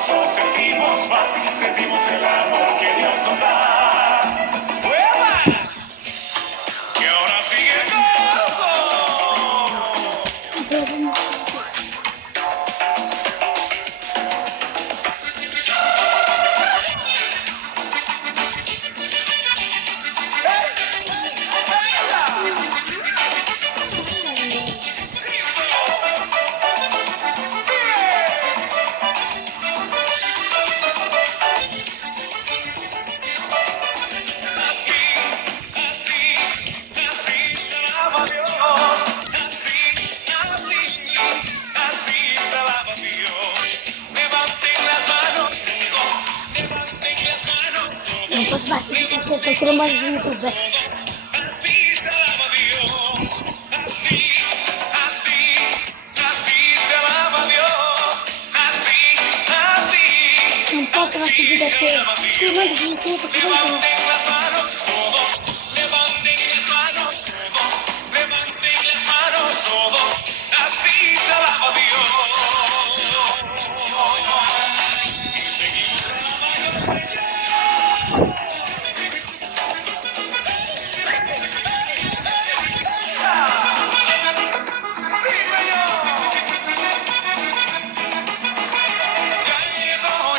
gozo, sentimos paz, sentimos el amor que Dios nos da. ¡Fuera! Que ahora sigue el gozo. Así se alaba a Dios. Así se alaba a Dios. Levanten las manos todos, levanten las manos No, todos, pues va, te quiero más minutos. así se alaba a Dios. Así se alaba a Dios. Un poco más Así de se alaba a Dios. Levanten las manos todos, levanten las manos todos, levanten las manos todos, así se alaba a Dios. Y seguimos alabando al Señor. Sí, Señor.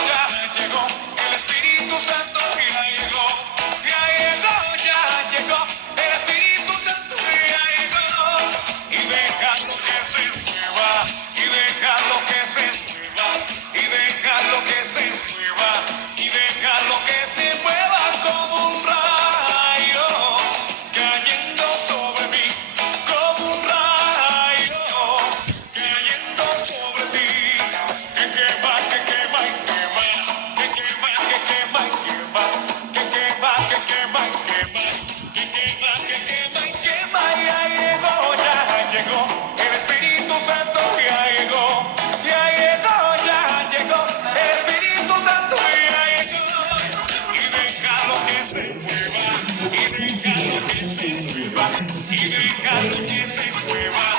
Ya llegó, el Espíritu Santo ya llegó, el Espíritu Santo ya llegó, y deja lo que se mueva, y deja lo que se mueva, y deja lo que se mueva, y deja lo que se mueva como un rayo, cayendo sobre mí, como un rayo, cayendo sobre ti, que quema, que quema y quema, que quema, que quema y quema, que quema, que quema y quema, que quema, que quema y quema, ya llegó, el Espíritu Santo ya llegó, ya llegó, el Espíritu Santo ya llegó, y deja lo que se mueva, y deja lo que se mueva, y deja lo que se mueva.